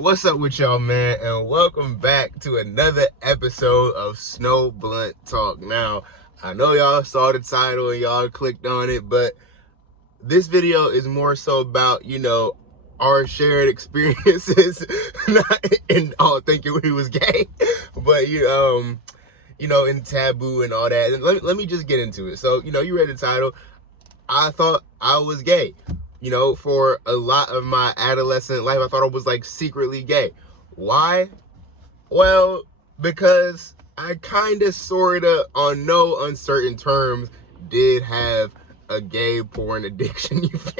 What's up with y'all, man? And welcome back to another episode of Snow Blunt Talk. Now, I know y'all saw the title and y'all clicked on it, but this video is more so about, our shared experiences. And thinking he was gay, but in taboo and all that. And let me just get into it. So, you read the title. I thought I was gay. For a lot of my adolescent life, I thought I was like secretly gay. Why? Well, because I kind of, sort of, on no uncertain terms, did have a gay porn addiction. It's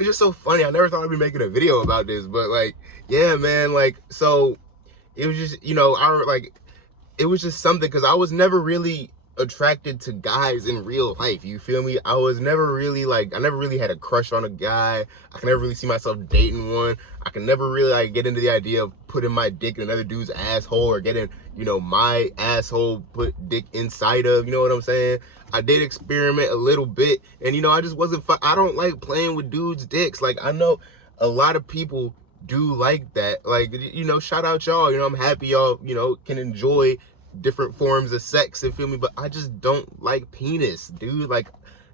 just so funny. I never thought I'd be making a video about this, but yeah, man, so it was just, it was just something, because I was never really attracted to guys in real life, you feel me? I was never really I never really had a crush on a guy. I can never really see myself dating one. I can never really get into the idea of putting my dick in another dude's asshole, or getting, my asshole put dick inside of, you know what I'm saying? I did experiment a little bit, and I just wasn't I don't like playing with dudes' dicks. I know a lot of people do like that. Shout out y'all. I'm happy y'all, can enjoy different forms of sex, and feel me, but I just don't like penis, dude.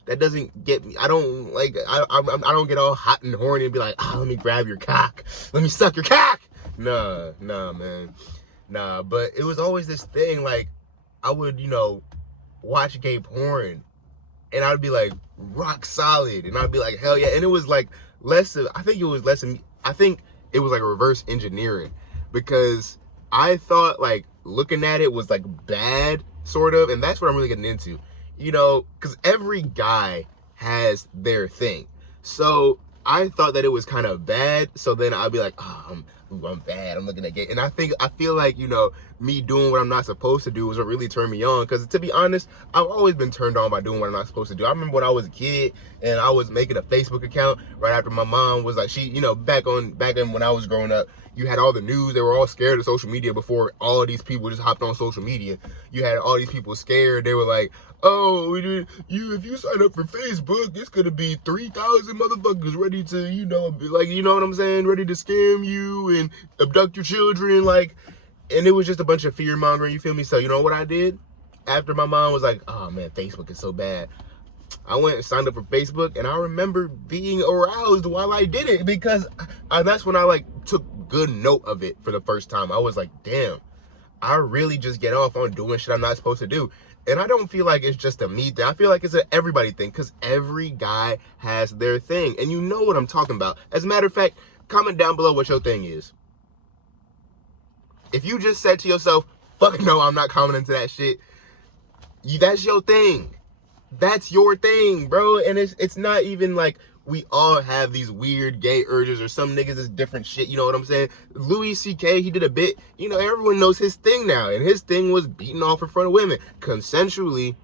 That doesn't get me. I don't I don't get all hot and horny and be like, let me grab your cock, let me suck your cock. Nah, man, nah. But it was always this thing, I would, watch gay porn, and I'd be like rock solid, and I'd be like, hell yeah. And it was less of, I think it was reverse engineering, because I thought looking at it was bad, sort of, and that's what I'm really getting into, because every guy has their thing. So I thought that it was kind of bad, so then I'd be like, I'm bad, I'm looking at gay. And I feel like, me doing what I'm not supposed to do was what really turned me on, because to be honest, I've always been turned on by doing what I'm not supposed to do. I remember when I was a kid and I was making a Facebook account right after my mom was she, back in when I was growing up, you had all the news, they were all scared of social media before all of these people just hopped on social media. You had all these people scared. They were like, oh, if you sign up for Facebook, it's gonna be 3,000 motherfuckers ready to, you know what I'm saying, ready to scam you and abduct your children, and it was just a bunch of fear mongering, you feel me? So you know what I did? After my mom was like, oh man, Facebook is so bad, I went and signed up for Facebook, and I remember being aroused while I did it, because that's when I took good note of it for the first time. I was like, damn, I really just get off on doing shit I'm not supposed to do. And I don't feel like it's just a me thing. I feel like it's an everybody thing, because every guy has their thing. And you know what I'm talking about. As a matter of fact, comment down below what your thing is. If you just said to yourself, fuck no, I'm not commenting to that shit, that's your thing. That's your thing, bro. And it's not even we all have these weird gay urges, or some niggas is different shit, you know what I'm saying? Louis C.K., he did a bit, everyone knows his thing now, and his thing was beating off in front of women, consensually,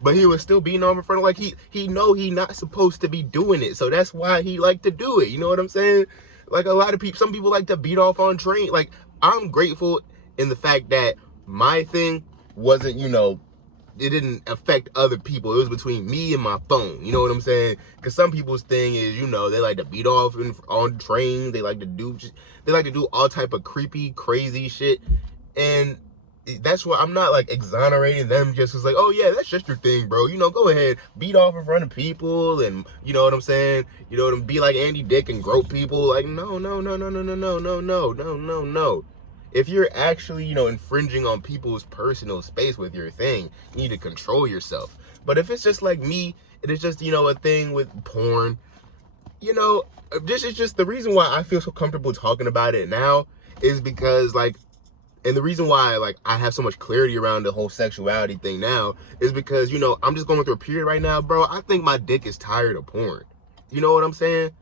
but he was still beating off in front of, he know he not supposed to be doing it, so that's why he like to do it, you know what I'm saying? A lot of people, some people like to beat off on train. I'm grateful in the fact that my thing wasn't, it didn't affect other people. It was between me and my phone. You know what I'm saying? Because some people's thing is, they like to beat off on trains. They like to do all type of creepy, crazy shit. And that's why I'm not exonerating them just as oh yeah, that's just your thing, bro. Go ahead, beat off in front of people, and you know what I'm saying? Be like Andy Dick and grope people. No. If you're actually, infringing on people's personal space with your thing, you need to control yourself. But if it's just like me, it is just, a thing with porn, this is just the reason why I feel so comfortable talking about it now, is because and the reason why I have so much clarity around the whole sexuality thing now is because, I'm just going through a period right now, bro. I think my dick is tired of porn. You know what I'm saying?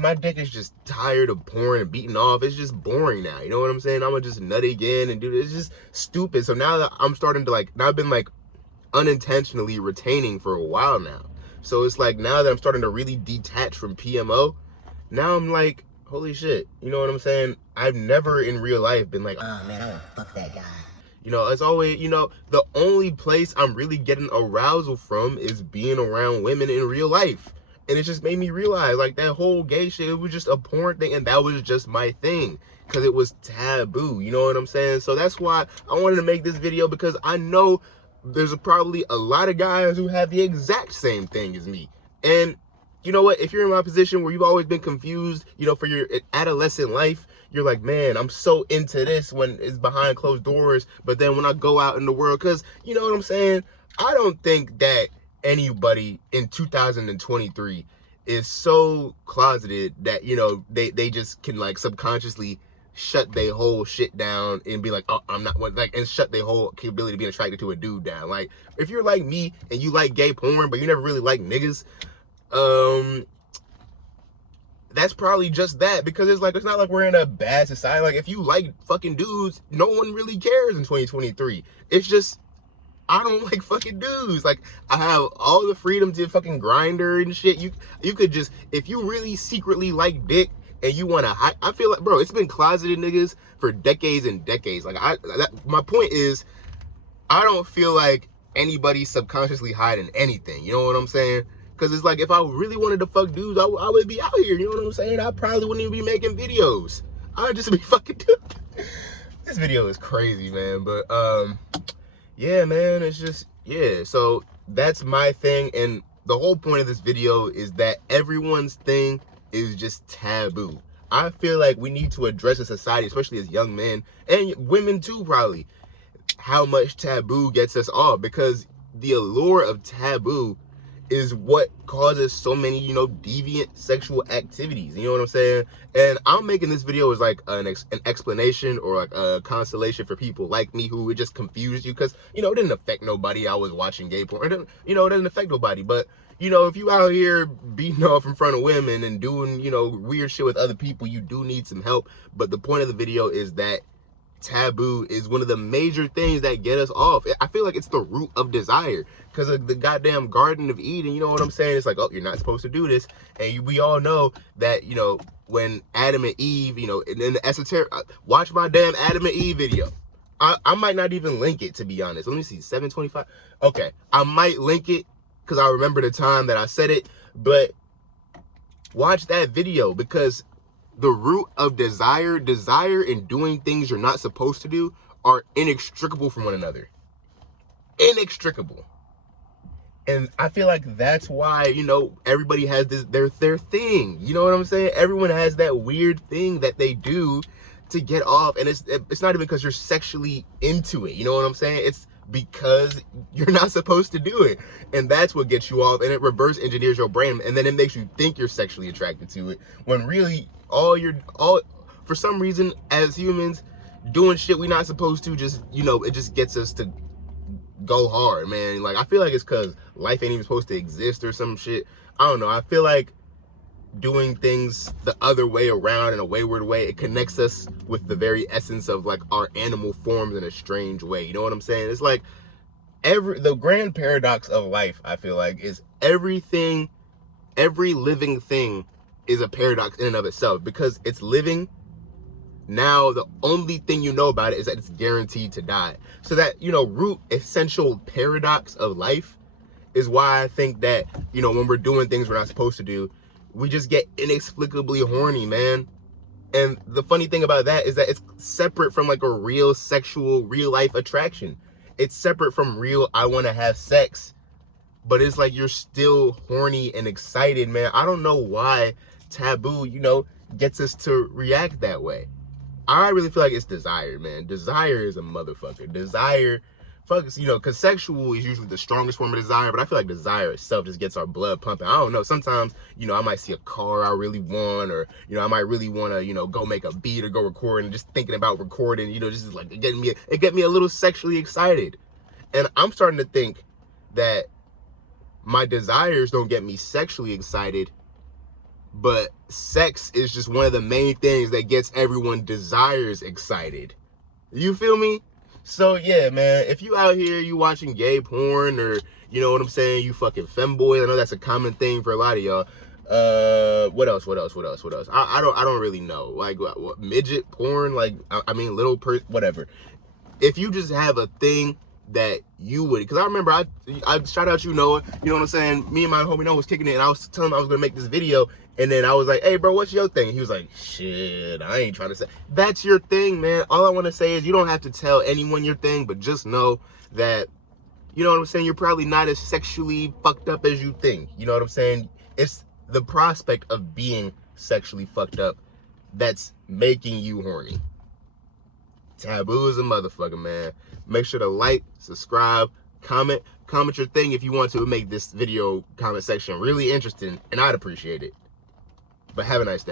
My dick is just tired of porn and beating off. It's just boring now. You know what I'm saying? I'm gonna just nut again and do this. It's just stupid. So now that I'm starting to now I've been unintentionally retaining for a while now. So it's now that I'm starting to really detach from PMO, now I'm holy shit. You know what I'm saying? I've never in real life been oh man, I wanna fuck that guy. It's always, the only place I'm really getting arousal from is being around women in real life. And it just made me realize, like, that whole gay shit, it was just a porn thing, and that was just my thing, because it was taboo, you know what I'm saying? So that's why I wanted to make this video, because I know there's probably a lot of guys who have the exact same thing as me. And you know what? If you're in my position where you've always been confused, you know, for your adolescent life, you're like, man, I'm so into this when it's behind closed doors. But then when I go out in the world, because, you know what I'm saying? I don't think that anybody in 2023 is so closeted that, you know, they just can, like, subconsciously shut their whole shit down and be like, oh, I'm not one, like, and shut their whole capability of being attracted to a dude down. Like, if you're like me and you like gay porn, but you never really like niggas, that's probably just that, because it's like, it's not like we're in a bad society. Like, if you like fucking dudes, no one really cares in 2023. It's just, I don't like fucking dudes. Like, I have all the freedom to fucking grinder and shit. You could just, if you really secretly like dick and you want to, I feel like, bro, it's been closeted niggas for decades and decades. Like, my point is, I don't feel like anybody's subconsciously hiding anything. You know what I'm saying? Because it's like, if I really wanted to fuck dudes, I would be out here. You know what I'm saying? I probably wouldn't even be making videos. I'd just be fucking doing. This video is crazy, man. But, yeah, man, it's just, yeah. So that's my thing. And the whole point of this video is that everyone's thing is just taboo. I feel like we need to address in society, especially as young men and women too, probably, how much taboo gets us off, because the allure of taboo is what causes so many, you know, deviant sexual activities. You know what I'm saying? And I'm making this video as like an explanation or like a consolation for people like me who it just confused you, because, you know, it didn't affect nobody. I was watching gay porn. You know, it doesn't affect nobody. But, you know, if you out here beating off in front of women and doing, you know, weird shit with other people, you do need some help. But the point of the video is that taboo is one of the major things that get us off. I feel like it's the root of desire, because of the goddamn Garden of Eden. You know what I'm saying? It's like, oh, you're not supposed to do this. And we all know that, you know, when Adam and Eve, you know, in the esoteric, watch my damn Adam and Eve video. I might not even link it, to be honest. Let me see, 725. Okay, I might link it because I remember the time that I said it, but watch that video, because the root of desire and doing things you're not supposed to do are inextricable from one another. Inextricable. And I feel like that's why, you know, everybody has this, their thing. You know what I'm saying? Everyone has that weird thing that they do to get off. And it's not even because you're sexually into it. You know what I'm saying? It's because you're not supposed to do it. And that's what gets you off. And it reverse engineers your brain. And then it makes you think you're sexually attracted to it, when really for some reason, as humans, doing shit we not supposed to, just, you know, it just gets us to go hard, man. Like, I feel like it's because life ain't even supposed to exist or some shit. I don't know. I feel like doing things the other way around, in a wayward way, it connects us with the very essence of, like, our animal forms in a strange way. You know what I'm saying? It's like the grand paradox of life, I feel like, is every living thing is a paradox in and of itself, because it's living. Now, the only thing you know about it is that it's guaranteed to die. So that, you know, root essential paradox of life is why I think that, you know, when we're doing things we're not supposed to do, we just get inexplicably horny, man. And the funny thing about that is that it's separate from, like, a real sexual, real life attraction. It's separate from real, I want to have sex. But it's like you're still horny and excited, man. I don't know why taboo, you know, gets us to react that way. I really feel like it's desire, man. Desire is a motherfucker. Desire, you know, because sexual is usually the strongest form of desire, but I feel like desire itself just gets our blood pumping. I don't know. Sometimes, you know, I might see a car I really want, or, you know, I might really want to, you know, go make a beat or go record, and just thinking about recording, you know, just like it get me a little sexually excited. And I'm starting to think that my desires don't get me sexually excited, but sex is just one of the main things that gets everyone desires excited. You feel me? So yeah, man, if you out here, you watching gay porn, or, you know what I'm saying, you fucking femboy, I know that's a common thing for a lot of y'all. What else? I don't really know. Like, what midget porn? Like, I mean, whatever. If you just have a thing that you would, because I remember I shout out you, Noah, you know what I'm saying, me and my homie Noah was kicking it, and I was telling him I was gonna make this video, and then I was like, hey bro, what's your thing? He was like, shit, I ain't trying to say. That's your thing, man. All I want to say is you don't have to tell anyone your thing, but just know that, you know what I'm saying, you're probably not as sexually fucked up as you think. You know what I'm saying? It's the prospect of being sexually fucked up that's making you horny. Taboo is a motherfucker, man. Make sure to like, subscribe, comment your thing if you want to make this video comment section really interesting, and I'd appreciate it. But have a nice day.